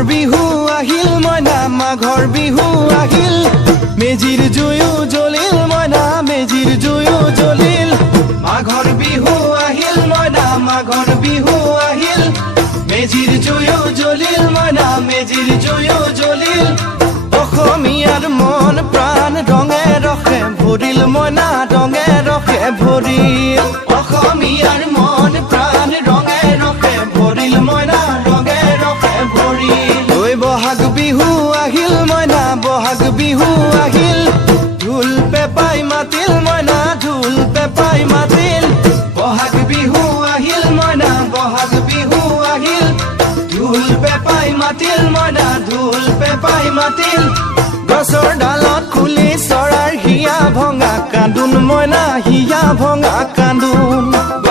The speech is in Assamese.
বিহু আহিল মইনা মাঘৰ বিহু আহিল মেজিৰ জুয়ো জ্বলিল মইনা মেজিৰ জুয়ো জ্বলিল মাঘৰ বিহু আহিল মইনা মাঘৰ বিহু আহিল মেজিৰ জুয়ো জ্বলিল মইনা মেজিৰ জুয়ো জ্বলিল অসমীয়াৰ মন প্ৰাণ ৰঙে ৰখে ভৰিল মইনা ৰঙে ৰখে ভৰিল অসমীয়াৰ মন প্ৰাণ ৰঙে ৰখে ভৰিল মইনা ৰঙে ৰখে ভৰিল ঐ বহাগ বিহু আহিল মইনা বহাগ বিহু আহিল ঢোল পেপাই মাতিল মইনা ঢোল পেপাই মাতিল বহাগ বিহু আহিল মইনা বহাগ বিহু আহিল ঢোল পেপাই মাতিল মইনা ঢোল পেপাই মাতিল গছৰ ডালত খুলি চৰাৰ হিয়া ভঙা কান্দোন মইনা হিয়া ভঙা কান্দোন